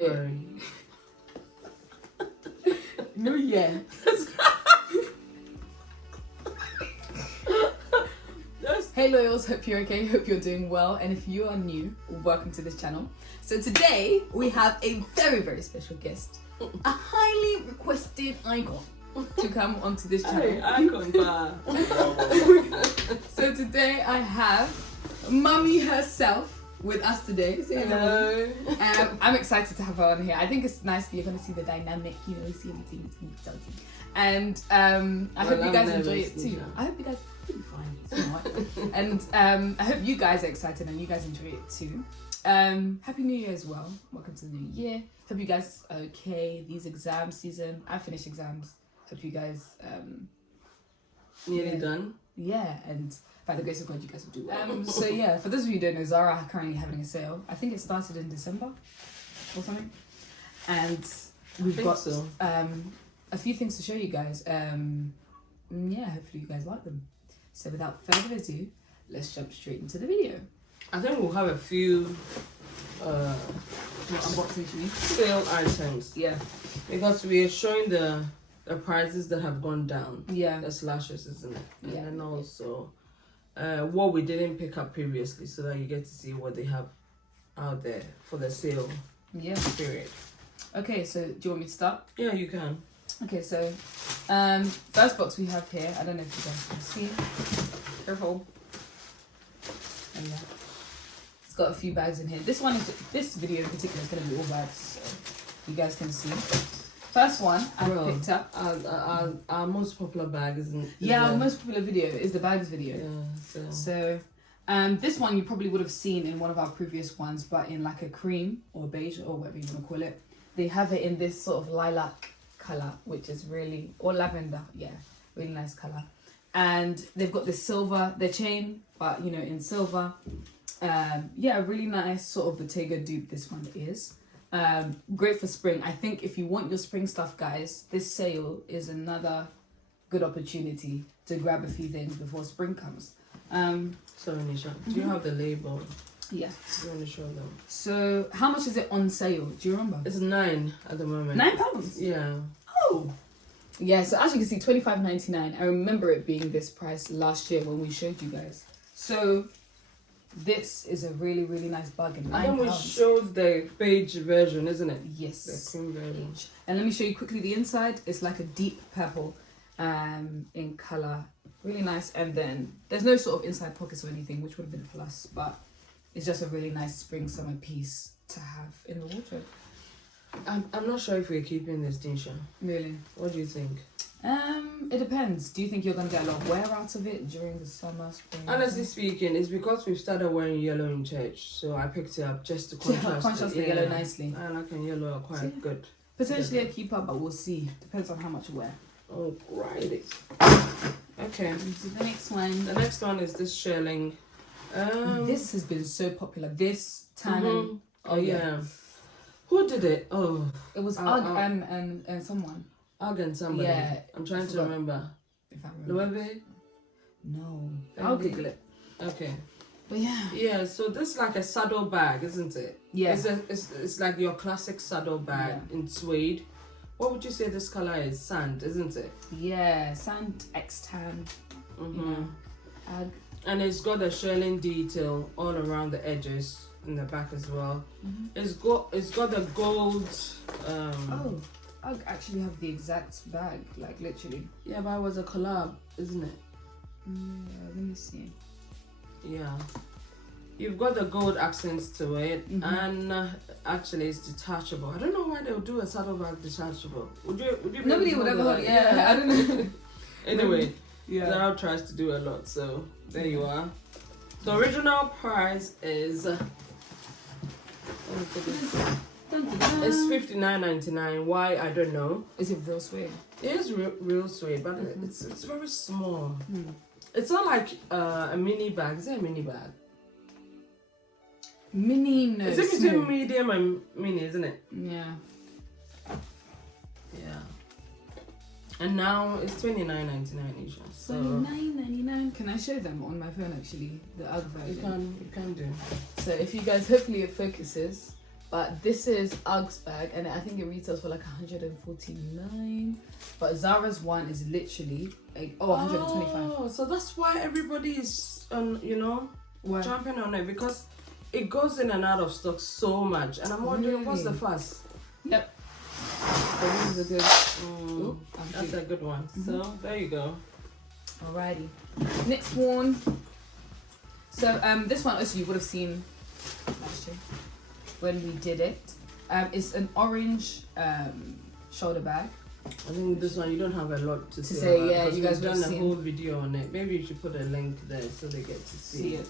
No, yeah. Hey loyals, hope you're okay, hope you're doing well, and if you are new, welcome to this channel. So today we have a very, very special guest, a highly requested icon to come onto this channel. Hey, icon bar. So today I have Mummy herself with us today. Say hello. I'm excited to have her on here. I think it's nice. You're going to see the dynamic, you know, see everything. It's going to be exciting. And I hope you guys enjoy it too. I hope you guys will be fine. It's not. And I hope you guys are excited and you guys enjoy it too. Happy New Year as well. Welcome to the new year. Hope you guys are okay. These exam season. I finished exams. Hope you guys nearly done. Yeah, and by the grace of God, you guys will do well. So yeah, for those of you who don't know, Zara are currently having a sale. I think it started in December or something. And we've got a few things to show you guys. Yeah, hopefully you guys like them. So without further ado, let's jump straight into the video. I think we'll have a few Unboxing, should we? sale items. Yeah. Because we are showing the prices that have gone down. Yeah. The slashes, isn't it? Yeah. And also what we didn't pick up previously, so that you get to see what they have out there for the sale period. Okay, so do you want me to start? Yeah, you can. Okay, so first box we have here, I don't know if you guys can see. Careful. And yeah. It's got a few bags in here. This video in particular is going to be all bags, so you guys can see. First one I picked up. Our most popular bag isn't. Our most popular video is the bags video. Yeah. So this one you probably would have seen in one of our previous ones, but in like a cream or beige or whatever you want to call it. They have it in this sort of lilac color, which is really, or lavender, really nice color. And they've got this silver, their chain, but you know, in silver. Really nice sort of Bottega dupe this one is. Great for spring. I think if you want your spring stuff, guys, this sale is another good opportunity to grab a few things before spring comes. So Nisha, do you have the label? Yeah. You want to show them? So how much is it on sale? Do you remember? It's £9 at the moment. £9? Yeah. Oh. Yeah, so as you can see, $25.99. I remember it being this price last year when we showed you guys. So this is a really, really nice bargain. £9. And then we showed the beige version, isn't it? Yes. The cream version. And let me show you quickly the inside. It's like a deep purple in colour. Really nice. And then there's no sort of inside pockets or anything, which would have been a plus, but it's just a really nice spring summer piece to have in the wardrobe. I'm not sure if we're keeping this, Nisha. Really? What do you think? It depends. Do you think you're gonna get a lot of wear out of it during the summer, spring? Honestly speaking, it's because we've started wearing yellow in church, so I picked it up just to contrast the yellow nicely. Lilac and yellow are quite good. Potentially a keeper, but we'll see. Depends on how much wear. Alrighty. Okay. So the next one. The next one is this SHEARLING. This has been so popular. This tan and who did it? Oh, it was Ugg and someone. Ugg and somebody. Yeah, I'm trying to remember. If I remember. No. I'll Google it. Okay. But yeah. Yeah. So this is like a saddle bag, isn't it? Yeah. It's like your classic saddle bag in suede. What would you say this color is? Sand, isn't it? Yeah, sand x tan. Ugg. And it's got a SHEARLING detail all around the edges in the back as well. It's got the gold. Ugg actually have the exact bag, like literally. Yeah, but it was a collab, isn't it? Yeah, let me see. Yeah, you've got the gold accents to it, and actually it's detachable. I don't know why they'll do a saddle bag detachable. Would you? Nobody would ever hold. Yeah, I don't know. Anyway, Zara tries to do a lot, so there you are. The original price is it's $59.99. Why, I don't know. Is it real suede? It is real suede, but it's very small. It's not like a mini bag. Is it a mini bag? Mini, no. It's between medium and mini, isn't it? Yeah. Yeah. And now it's $29.99 each. So $29.99. Can I show them on my phone actually? The Ugg version. You can do. So if you guys, hopefully it focuses. But this is UGG's bag, and I think it retails for like 149. But Zara's one is literally like 125. Oh, so that's why everybody is Why? jumping on it, because it goes in and out of stock so much. And I'm wondering, what's the fuss? Yep. So this is a good. That's a good one. So there you go. Alrighty. Next one. So this one also you would have seen last year when we did it. It's an orange shoulder bag. I think this one you don't have a lot to say about, yeah, because you guys we've would have done a seen. whole video on it. Maybe you should put a link there so they get to see it.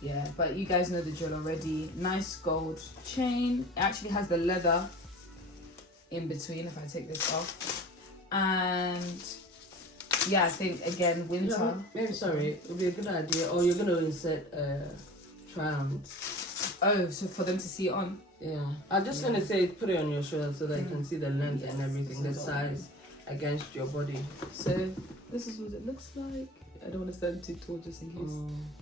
Yeah, but you guys know the drill already. Nice gold chain. It actually has the leather in between if I take this off. And yeah, I think again winter. Maybe it would be a good idea. Or you're gonna insert try-ons. Oh, so for them to see it on. Yeah, I'm just gonna say put it on your shoulder so that you can see the length and everything, the size against your body. So this is what it looks like. I don't want to stand too tall just in case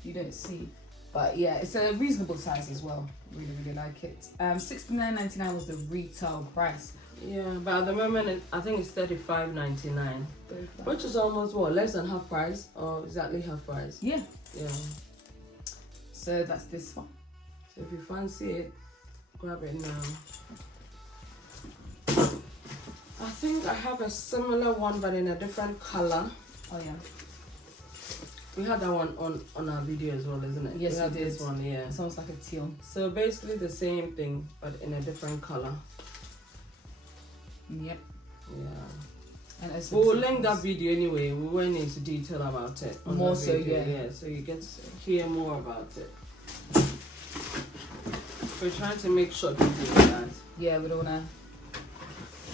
you don't see. But yeah, it's a reasonable size as well. Really, really like it. $69.99 was the retail price. Yeah, but at the moment I think it's $35.99, which is almost less than half price, or exactly half price. Yeah. Yeah. So that's this one. So if you fancy it, grab it now. I think I have a similar one but in a different color. Oh yeah. We had that one on our video as well, isn't it? Yes, we had we did. This one, yeah. It sounds like a teal. So basically the same thing but in a different color. Yep. Yeah. And we'll link that video anyway. We went into detail about it. More so, video. yeah. So you get to hear more about it. We're trying to make short videos, guys. Yeah, we don't wanna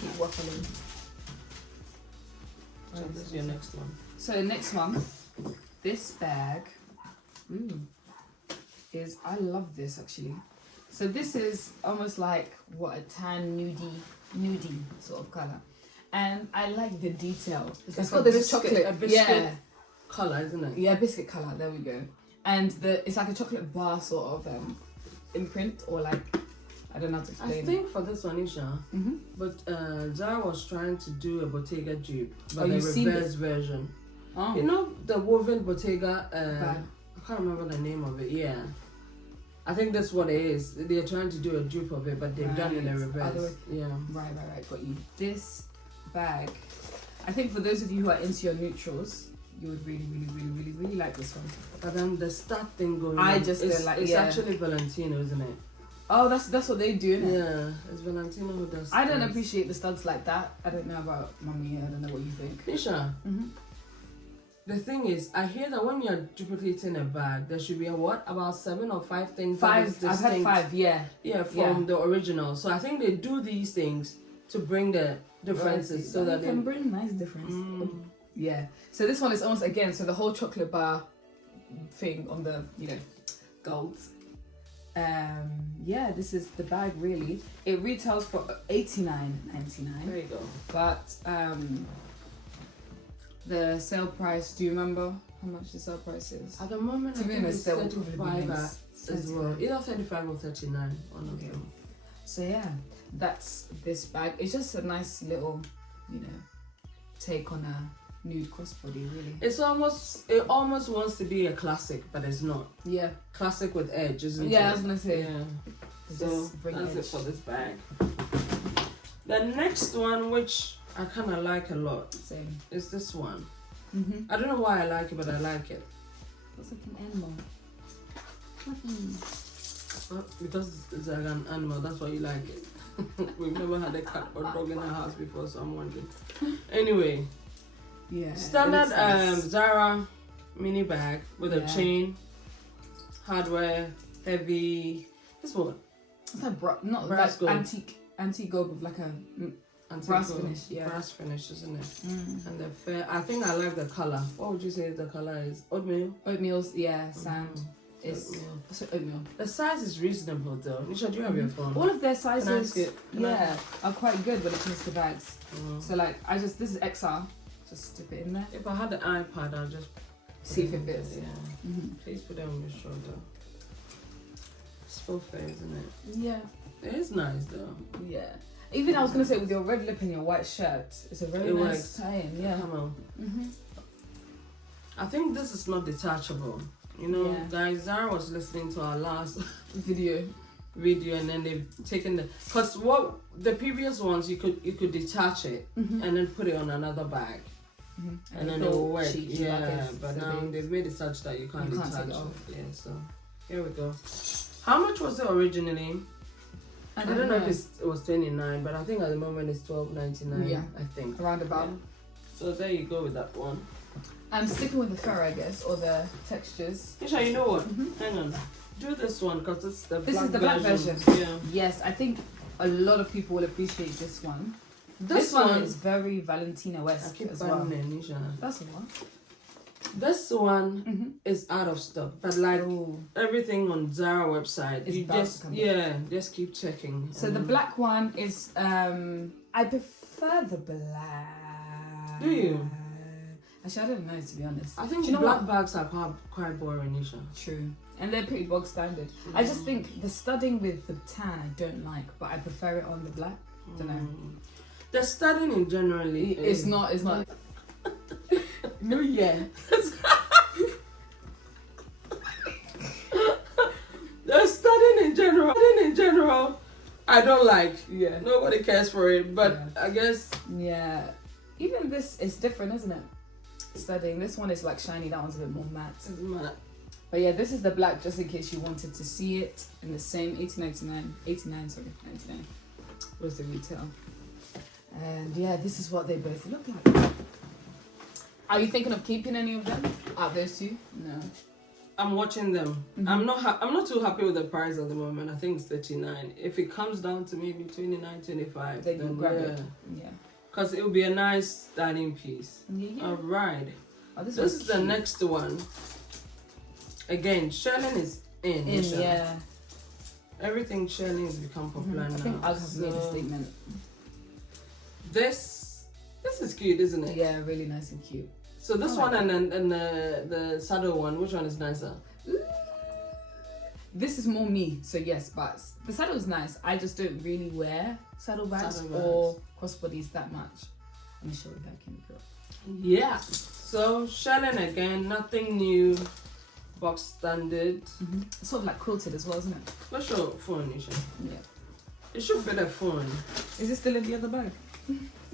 keep waffling. So this is your next one. So the next one, this bag, is, I love this actually. So this is almost like what a tan nudie sort of color, and I like the detail. It's got this chocolate, a biscuit color, isn't it? Yeah, biscuit color. There we go. And it's like a chocolate bar sort of imprint, or like, I don't know how to explain. I think for this one, Isha, but Zara was trying to do a Bottega dupe, but the reverse version. Oh. You know the woven Bottega. I can't remember the name of it. Yeah. I think that's what it is. They're trying to do a dupe of it, but they've done it in a reverse. Yeah. Right. Got you. This bag, I think for those of you who are into your neutrals, you would really like this one. But then the stud thing going I on, just it's, like, it's yeah. actually Valentino, isn't it? Oh, that's what they do, isn't it? Yeah, it's Valentino who does. I don't appreciate the studs like that. I don't know about Mummy. I don't know what you think. Nisha, the thing is, I hear that when you're duplicating a bag, there should be about 7 or 5 things. 5. I've had 5. Yeah. Yeah, from the original. So I think they do these things to bring the differences, so that they can bring nice difference. Yeah. So this one is almost again. So the whole chocolate bar thing on the gold. Yeah, this is the bag really. It retails for $89.99. There you go. But the sale price, do you remember how much the sale price is? At the moment, To I be think honest, it's there will probably be 35 as well. Either 35 or 39. One of them. So yeah, that's this bag. It's just a nice little, take on a nude crossbody, really. It almost wants to be a classic, but it's not. Yeah. Classic with edge, isn't it? Yeah, I was gonna say. Yeah. So that's edge. it for this bag. The next one, which I kind of like a lot, Same. is this one. I don't know why I like it, but I like it. Looks like an animal. Because it's like an animal, that's why you like it. We've never had a cat or dog in our house before, so I'm wondering. Anyway. Yeah. Standard Zara mini bag with a chain, hardware, heavy. This one. It's like brass gold. antique gold with like a brass finish. Yeah. Brass finish, isn't it? And the fair. I think I like the color. What would you say the color is? Oatmeal. Oatmeal's sand. It's oatmeal. The size is reasonable though. Nisha, do you have your phone? All of their sizes, Can I- are quite good when it comes to bags. So like, this is XR. Just dip it in there. If I had the iPad, I'll just See if it fits. Yeah. Please put it on your shoulder. It's full fair, isn't it? Yeah. It is nice though. Yeah. Even I was gonna say with your red lip and your white shirt, it's a very It nice works. tie-in. Yeah. Come on. Mm-hmm. I think this is not detachable. You know, Yeah. guys, Zara was listening to our last Video. video, and then they've taken because what the previous ones you could detach it Mm-hmm. and then put it on another bag, Mm-hmm. and then it will work. Cheeky Yeah, buckets, but so now they- they've made it such that you can't You can't detach take it it. off. Yeah, so here we go. How much was it originally? I don't know if it was 29, but I think at the moment it's $12.99. Yeah. I think. around about. Yeah. So there you go with that one. I'm sticking with the fur, I guess, or the textures. Isha, you know what? Mhm. Hang on. Do this one because it's the This black is the black version. Yeah. Yes, I think a lot of people will appreciate this one. This one one is very Valentina I West keep as well. banning Isha. That's the one. This one Mm-hmm. is out of stock, but like everything on Zara website, It's you about to just come just keep checking. So and the then- black one is I prefer the black. Do you? Actually, I don't know, to be honest. I think Do you know black what? bags are quite boring, Isha. True. And they're pretty bog standard. I just think the studding with the tan I don't like, but I prefer it on the black. Don't know. The studding in generally It's not. No, yeah. The studying in general, I don't like. Yeah. Nobody cares for it, but Yeah. I guess Yeah. Even this is different, isn't it? Studying. This one is like shiny. That one's a bit more matte. it's mad. But yeah, this is the black, just in case you wanted to see it in the same 89, was the retail. And yeah, this is what they both look like. Are you thinking of keeping any of them? Out of those two? No. I'm watching them. Mhm. I'm not too happy with the price at the moment. I think it's 39. If it comes down to maybe 29, 25, Then you grab it. Yeah. Because it will be a nice dining piece. Yeah. All right. Oh, this This was is the cute. next one. Again, shearling is in. In, Isha. yeah. Everything shearling has become popular I now. think I'll have made a So statement. This is cute, isn't it? Yeah, really nice and cute. So this I one like and the saddle one, which one is nicer? This is more me, so yes, but the saddle is nice. I just don't really wear saddle bags Saddle bags. or crossbodies that much. Let me show it back in the girl. Yeah. So shearling again, nothing new, box standard. It's sort of like quilted as well, isn't it? What's your phone, Isha? Yeah. It should fit a phone. Is it still in the other bag?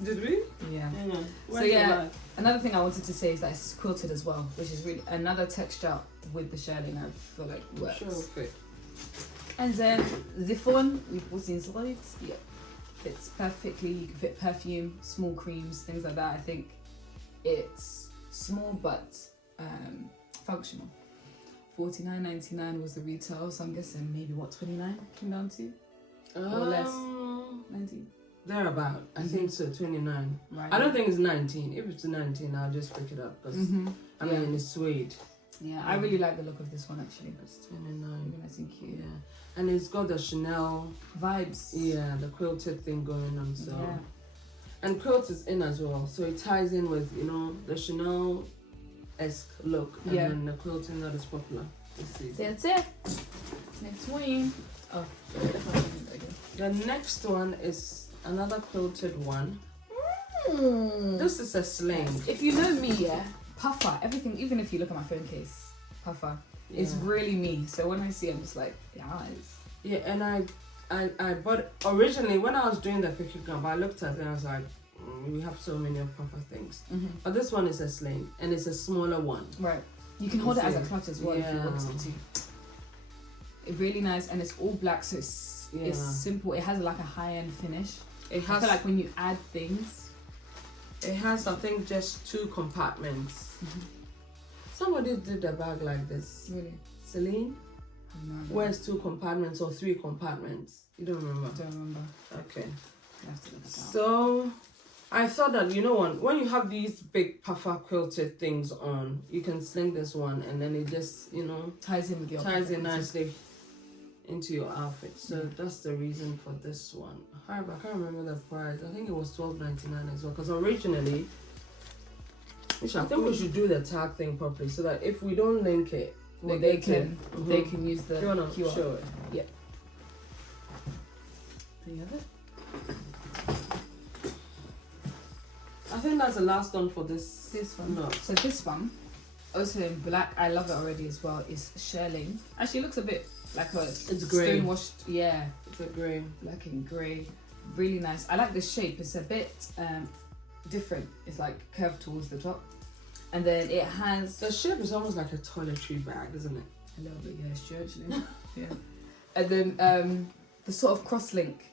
Did we? Yeah. Hang on. So Where's the yeah, bag? another thing I wanted to say is that it's quilted as well, which is really another texture with the shearling I feel like works. Sure will fit. And then the phone we put inside, yeah, fits perfectly. You can fit perfume, small creams, things like that. I think it's small but functional. $49.99 was the retail, so I'm guessing maybe what 29 came down to or less. 19. Thereabout. I think so. 29. Right. I don't think it's 19. If it's 19, I'll just pick it up because I mean it's suede. Yeah, I really like the look of this one actually. It's 29. Really nice and cute. Yeah, and it's got the Chanel. Vibes. Yeah, the quilted thing going on. So, Yeah. and quilt is in as well, so it ties in with the Chanel-esque look and Yeah. then the quilting that is popular. Let's see. That's it. Next one. Oh, sorry, that's not even again. The next one is another quilted one. This is a sling. If you know me, yeah, puffer, everything, even if you look at my phone case, puffer, is Yeah. really me. So when I see it, I'm just like, yes. Yeah, and I bought originally when I was doing the picture camp, I looked at it and I was like, we have so many of puffer things. But this one is a sling and it's a smaller one. Right. You can hold it as a See. clutch as well if you wanted to. It's really nice and it's all black, so it's simple. It has like a high-end finish. It I has feel like when you add things, I think just 2 compartments. Somebody did a bag like this. really, Celine? no, Where's 2 compartments or 3 compartments? You don't remember? I don't remember. Okay. You have to look it up. So I thought that when you have these big puffer quilted things on, you can sling this one and then it just Ties in with your ties in outfit. nicely into your outfit. So that's the reason for this one. However, I can't remember the price. I think it was $12.99 as well. Because originally, I think we should do the tag thing properly so that if we don't link it, Well, they they get can use the Do you wanna QR. show it? Yeah. There you have it. I think that's the last one for this. This one. No. So this one, also in black, I love it already as well, is SHEARLING. Actually, it looks a bit like a grey. stone washed, yeah, It's a grey. black and grey. Really nice. I like the shape. It's a bit different. It's like curved towards the top, and then it has The shape is almost like a toiletry bag, isn't it? a little bit, yeah, strangely, yeah. And then the sort of cross-link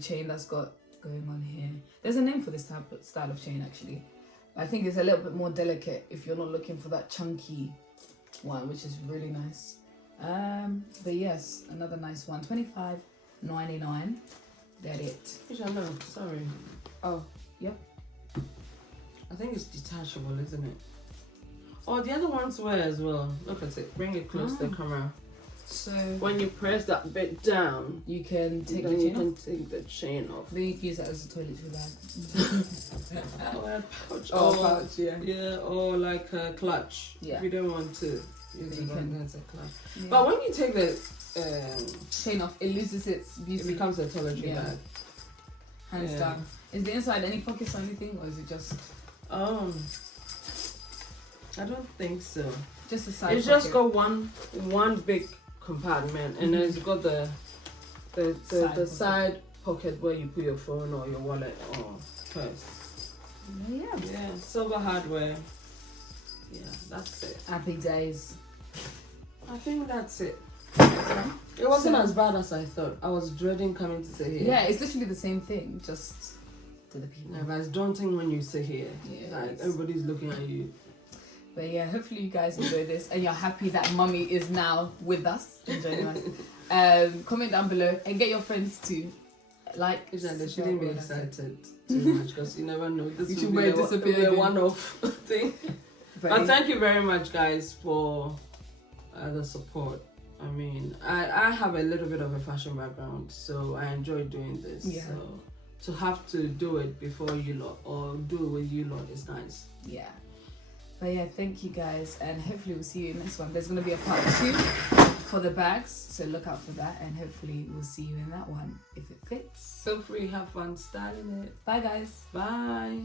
chain that's got going on here. There's a name for this style of chain actually. I think it's a little bit more delicate if you're not looking for that chunky one, which is really nice. But yes, another nice one. $25.99. That it. Which I know. Sorry. Oh, yep. I think it's detachable, isn't it? Oh, the other ones were as well. Look at it. Bring it close to the camera. So When you press that bit down, you can take the then you chain can off. take the chain off. Then you can use that as a toiletry bag. Or a pouch. Oh, or, pouch, yeah. Yeah, or like a clutch. Yeah. If you don't want to use You it can. as a clutch. Yeah. But when you take the Chain off, it loses its it beauty. becomes a toiletry Yeah. bag. Hands Yeah. down. Is the inside any pockets or anything, or is it just I don't think so. just a side? It's just pocket? got one big compartment, and then it's got the side pocket where you put your phone or your wallet or purse. Yeah. Yeah, silver hardware. Yeah, that's it. Happy days. I think that's it. It wasn't So- as bad as I thought. I was dreading coming to say here. Yeah, it's literally the same thing, just to the people. Yeah, but it's daunting when you sit here. Yeah, Like it's- everybody's looking at you. But yeah, hopefully you guys enjoy this and you're happy that mummy is now with us, enjoying us. Comment down below and get your friends to like. They subscribe, shouldn't be all that stuff. excited too much because you never know. This You will should be disappear a again. one-off thing. But thank you very much, guys, for the support. I mean, I have a little bit of a fashion background, so I enjoy doing this. Yeah. So to have to do it before you lot or do it with you lot is nice. Yeah. But yeah, thank you guys, and hopefully we'll see you in the next one. There's gonna be a part 2 for the bags, so look out for that, and hopefully we'll see you in that one if it fits. Feel free, have fun styling it. Bye guys. Bye.